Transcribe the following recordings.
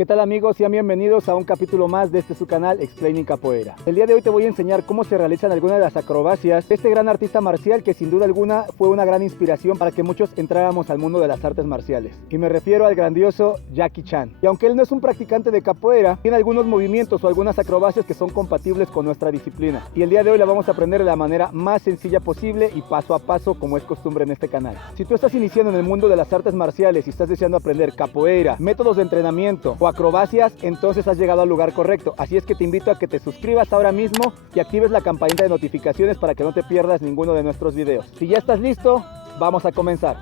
¿Qué tal amigos? Sean bienvenidos a un capítulo más de su canal Explaining Capoeira. El día de hoy te voy a enseñar cómo se realizan algunas de las acrobacias de este gran artista marcial que sin duda alguna fue una gran inspiración para que muchos entráramos al mundo de las artes marciales. Y me refiero al grandioso Jackie Chan. Y aunque él no es un practicante de capoeira, tiene algunos movimientos o algunas acrobacias que son compatibles con nuestra disciplina. Y el día de hoy la vamos a aprender de la manera más sencilla posible y paso a paso como es costumbre en este canal. Si tú estás iniciando en el mundo de las artes marciales y estás deseando aprender capoeira, métodos de entrenamiento o acrobacias, entonces has llegado al lugar correcto. Así es que te invito a que te suscribas ahora mismo y actives la campanita de notificaciones para que no te pierdas ninguno de nuestros videos. Si ya estás listo, vamos a comenzar.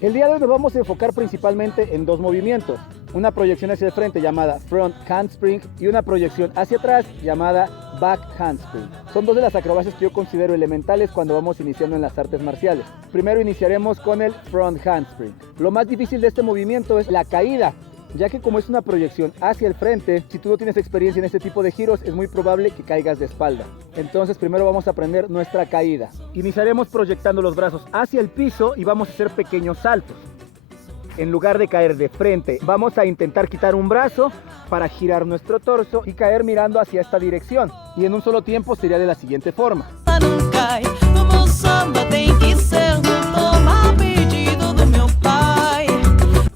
El día de hoy nos vamos a enfocar principalmente en dos movimientos. Una proyección hacia el frente llamada Front Handspring y una proyección hacia atrás llamada Back Handspring. Son dos de las acrobacias que yo considero elementales cuando vamos iniciando en las artes marciales. Primero iniciaremos con el Front Handspring. Lo más difícil de este movimiento es la caída, ya que como es una proyección hacia el frente, si tú no tienes experiencia en este tipo de giros, es muy probable que caigas de espalda. Entonces primero vamos a aprender nuestra caída. Iniciaremos proyectando los brazos hacia el piso y vamos a hacer pequeños saltos. En lugar de caer de frente, vamos a intentar quitar un brazo para girar nuestro torso y caer mirando hacia esta dirección. Y en un solo tiempo sería de la siguiente forma.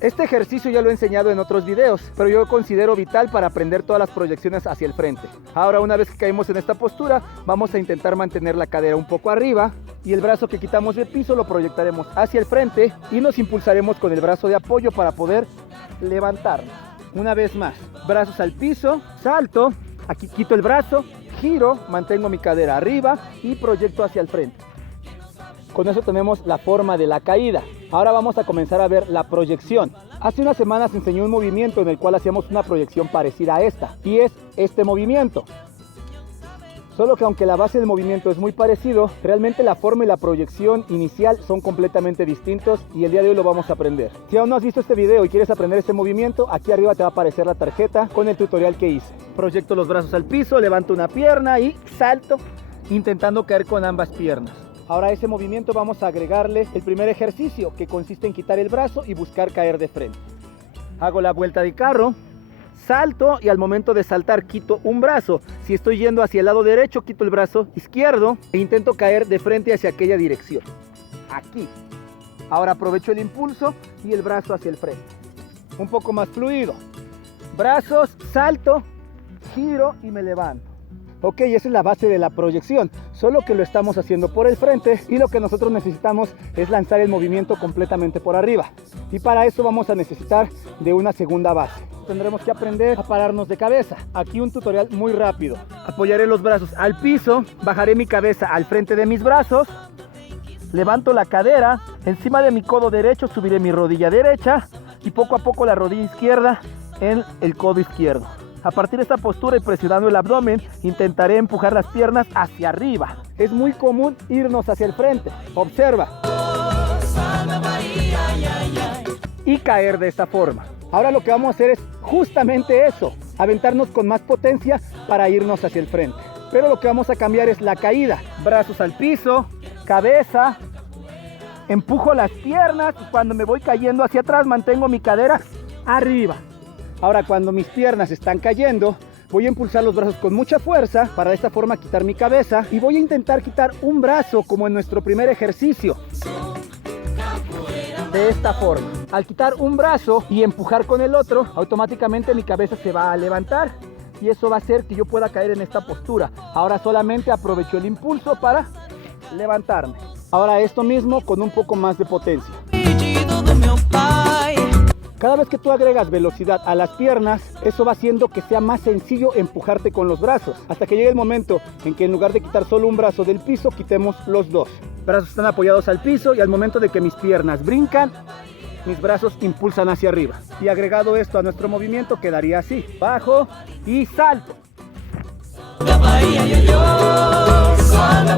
Este ejercicio ya lo he enseñado en otros videos, pero yo lo considero vital para aprender todas las proyecciones hacia el frente. Ahora, una vez que caemos en esta postura, vamos a intentar mantener la cadera un poco arriba y el brazo que quitamos del piso lo proyectaremos hacia el frente y nos impulsaremos con el brazo de apoyo para poder levantarnos. Una vez más, brazos al piso, salto, aquí quito el brazo, giro, mantengo mi cadera arriba y proyecto hacia el frente. Con eso tenemos la forma de la caída. Ahora vamos a comenzar a ver la proyección. Hace unas semanas enseñé un movimiento en el cual hacíamos una proyección parecida a esta, y es este movimiento. Solo que aunque la base del movimiento es muy parecido, realmente la forma y la proyección inicial son completamente distintos y el día de hoy lo vamos a aprender. Si aún no has visto este video y quieres aprender este movimiento, aquí arriba te va a aparecer la tarjeta con el tutorial que hice. Proyecto los brazos al piso, levanto una pierna y salto intentando caer con ambas piernas. Ahora a ese movimiento vamos a agregarle el primer ejercicio, que consiste en quitar el brazo y buscar caer de frente. Hago la vuelta de carro, salto y al momento de saltar quito un brazo. Si estoy yendo hacia el lado derecho, quito el brazo izquierdo e intento caer de frente hacia aquella dirección. Aquí. Ahora aprovecho el impulso y el brazo hacia el frente. Un poco más fluido. Brazos, salto, giro y me levanto. Ok, esa es la base de la proyección, solo que lo estamos haciendo por el frente y lo que nosotros necesitamos es lanzar el movimiento completamente por arriba. Y para eso vamos a necesitar de una segunda base. Tendremos que aprender a pararnos de cabeza. Aquí un tutorial muy rápido. Apoyaré los brazos al piso, bajaré mi cabeza al frente de mis brazos, levanto la cadera, encima de mi codo derecho subiré mi rodilla derecha y poco a poco la rodilla izquierda en el codo izquierdo. A partir de esta postura y presionando el abdomen, intentaré empujar las piernas hacia arriba. Es muy común irnos hacia el frente. Observa. Y caer de esta forma. Ahora lo que vamos a hacer es justamente eso. Aventarnos con más potencia para irnos hacia el frente. Pero lo que vamos a cambiar es la caída. Brazos al piso, cabeza. Empujo las piernas y cuando me voy cayendo hacia atrás mantengo mi cadera arriba. Ahora cuando mis piernas están cayendo, voy a impulsar los brazos con mucha fuerza para de esta forma quitar mi cabeza y voy a intentar quitar un brazo como en nuestro primer ejercicio. De esta forma. Al quitar un brazo y empujar con el otro, automáticamente mi cabeza se va a levantar y eso va a hacer que yo pueda caer en esta postura. Ahora solamente aprovecho el impulso para levantarme. Ahora esto mismo con un poco más de potencia. Cada vez que tú agregas velocidad a las piernas, eso va haciendo que sea más sencillo empujarte con los brazos. Hasta que llegue el momento en que en lugar de quitar solo un brazo del piso, quitemos los dos. Brazos están apoyados al piso y al momento de que mis piernas brincan, mis brazos impulsan hacia arriba. Y agregado esto a nuestro movimiento quedaría así. Bajo y salto.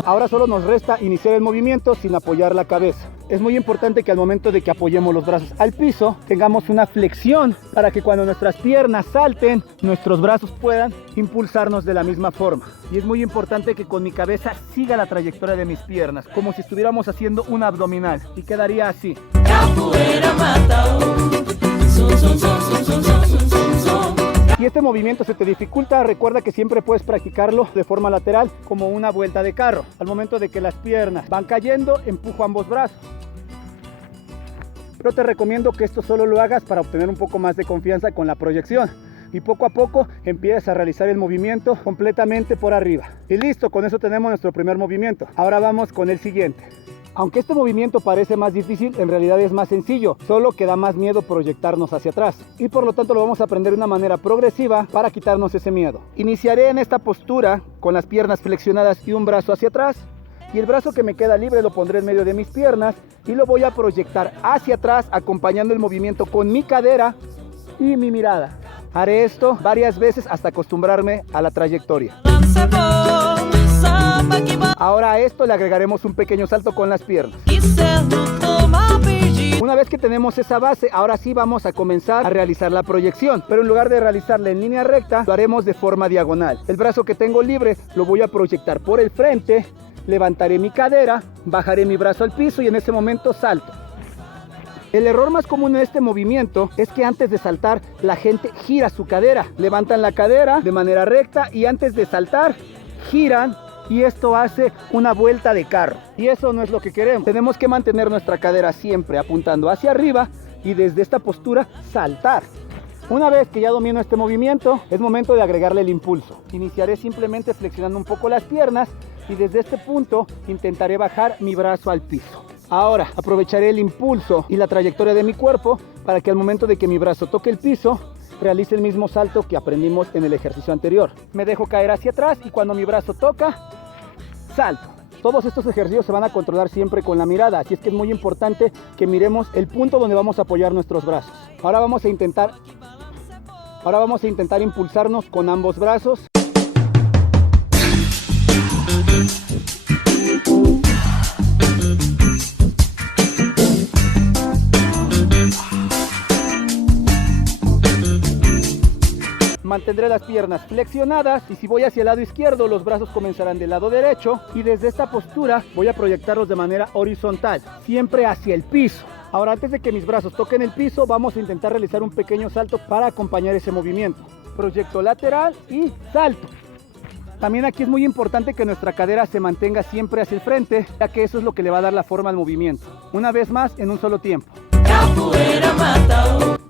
Ahora solo nos resta iniciar el movimiento sin apoyar la cabeza. Es muy importante que al momento de que apoyemos los brazos al piso, tengamos una flexión para que cuando nuestras piernas salten, nuestros brazos puedan impulsarnos de la misma forma. Y es muy importante que con mi cabeza siga la trayectoria de mis piernas, como si estuviéramos haciendo un abdominal, y quedaría así. Y este movimiento se te dificulta, recuerda que siempre puedes practicarlo de forma lateral como una vuelta de carro. Al momento de que las piernas van cayendo, empujo ambos brazos. Pero te recomiendo que esto solo lo hagas para obtener un poco más de confianza con la proyección. Y poco a poco empiezas a realizar el movimiento completamente por arriba. Y listo, con eso tenemos nuestro primer movimiento. Ahora vamos con el siguiente. Aunque este movimiento parece más difícil, en realidad es más sencillo, solo que da más miedo proyectarnos hacia atrás. Y por lo tanto lo vamos a aprender de una manera progresiva para quitarnos ese miedo. Iniciaré en esta postura con las piernas flexionadas y un brazo hacia atrás. Y el brazo que me queda libre lo pondré en medio de mis piernas y lo voy a proyectar hacia atrás, acompañando el movimiento con mi cadera y mi mirada. Haré esto varias veces hasta acostumbrarme a la trayectoria. Ahora a esto le agregaremos un pequeño salto con las piernas. Una vez que tenemos esa base, ahora sí vamos a comenzar a realizar la proyección. Pero en lugar de realizarla en línea recta, lo haremos de forma diagonal. El brazo que tengo libre lo voy a proyectar por el frente, levantaré mi cadera, bajaré mi brazo al piso y en ese momento salto. El error más común en este movimiento es que antes de saltar la gente gira su cadera. Levantan la cadera de manera recta y antes de saltar giran y esto hace una vuelta de carro. Y eso no es lo que queremos. Tenemos que mantener nuestra cadera siempre apuntando hacia arriba y desde esta postura saltar. Una vez que ya domino este movimiento, es momento de agregarle el impulso. Iniciaré simplemente flexionando un poco las piernas y desde este punto intentaré bajar mi brazo al piso. Ahora aprovecharé el impulso y la trayectoria de mi cuerpo para que al momento de que mi brazo toque el piso, realice el mismo salto que aprendimos en el ejercicio anterior. Me dejo caer hacia atrás y cuando mi brazo toca, salto. Todos estos ejercicios se van a controlar siempre con la mirada, así es que es muy importante que miremos el punto donde vamos a apoyar nuestros brazos. Ahora vamos a intentar impulsarnos con ambos brazos. Mantendré las piernas flexionadas y si voy hacia el lado izquierdo, los brazos comenzarán del lado derecho y desde esta postura voy a proyectarlos de manera horizontal, siempre hacia el piso. Ahora, antes de que mis brazos toquen el piso, vamos a intentar realizar un pequeño salto para acompañar ese movimiento. Proyecto lateral y salto. También aquí es muy importante que nuestra cadera se mantenga siempre hacia el frente, ya que eso es lo que le va a dar la forma al movimiento. Una vez más, en un solo tiempo.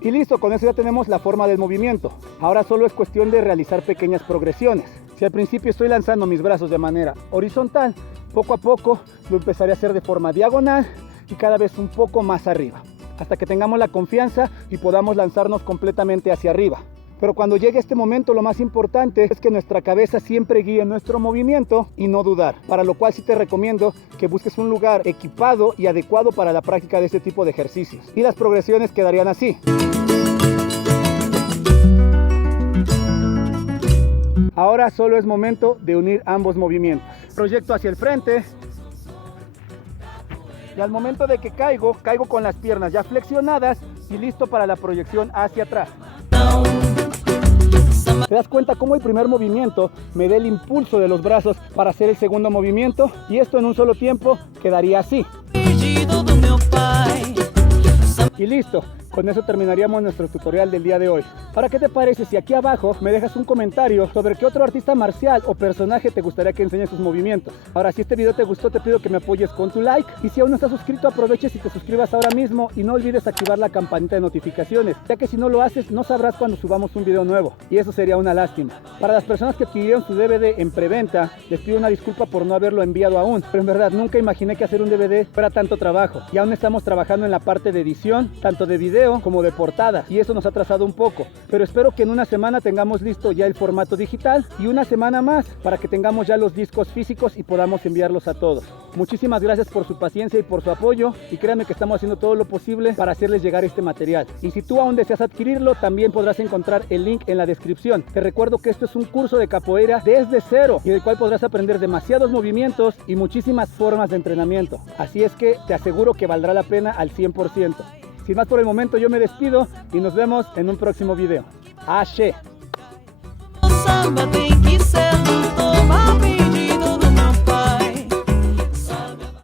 Y listo, con eso ya tenemos la forma del movimiento. Ahora solo es cuestión de realizar pequeñas progresiones. Si al principio estoy lanzando mis brazos de manera horizontal, poco a poco lo empezaré a hacer de forma diagonal y cada vez un poco más arriba, hasta que tengamos la confianza y podamos lanzarnos completamente hacia arriba. Pero cuando llegue este momento, lo más importante es que nuestra cabeza siempre guíe nuestro movimiento y no dudar. Para lo cual sí te recomiendo que busques un lugar equipado y adecuado para la práctica de este tipo de ejercicios. Y las progresiones quedarían así. Ahora solo es momento de unir ambos movimientos. Proyecto hacia el frente. Y al momento de que caigo con las piernas ya flexionadas y listo para la proyección hacia atrás. ¿Te das cuenta cómo el primer movimiento me da el impulso de los brazos para hacer el segundo movimiento? Y esto en un solo tiempo quedaría así. Y listo. Con eso terminaríamos nuestro tutorial del día de hoy. Ahora, ¿qué te parece si aquí abajo me dejas un comentario sobre qué otro artista marcial o personaje te gustaría que enseñe sus movimientos? Ahora, si este video te gustó, te pido que me apoyes con tu like. Y si aún no estás suscrito, aproveches y te suscribas ahora mismo. Y no olvides activar la campanita de notificaciones, ya que si no lo haces, no sabrás cuando subamos un video nuevo. Y eso sería una lástima. Para las personas que adquirieron su DVD en preventa, les pido una disculpa por no haberlo enviado aún. Pero en verdad, nunca imaginé que hacer un DVD fuera tanto trabajo. Y aún estamos trabajando en la parte de edición, tanto de video video como de portada, y eso nos ha atrasado un poco, pero espero que en una semana tengamos listo ya el formato digital y una semana más para que tengamos ya los discos físicos y podamos enviarlos a todos. Muchísimas gracias por su paciencia y por su apoyo, y créanme que estamos haciendo todo lo posible para hacerles llegar este material. Y si tú aún deseas adquirirlo, también podrás encontrar el link en la descripción. Te recuerdo que esto es un curso de capoeira desde cero, y del cual podrás aprender demasiados movimientos y muchísimas formas de entrenamiento. Así es que te aseguro que valdrá la pena al 100%. Sin más por el momento, yo me despido y nos vemos en un próximo video. Ashe.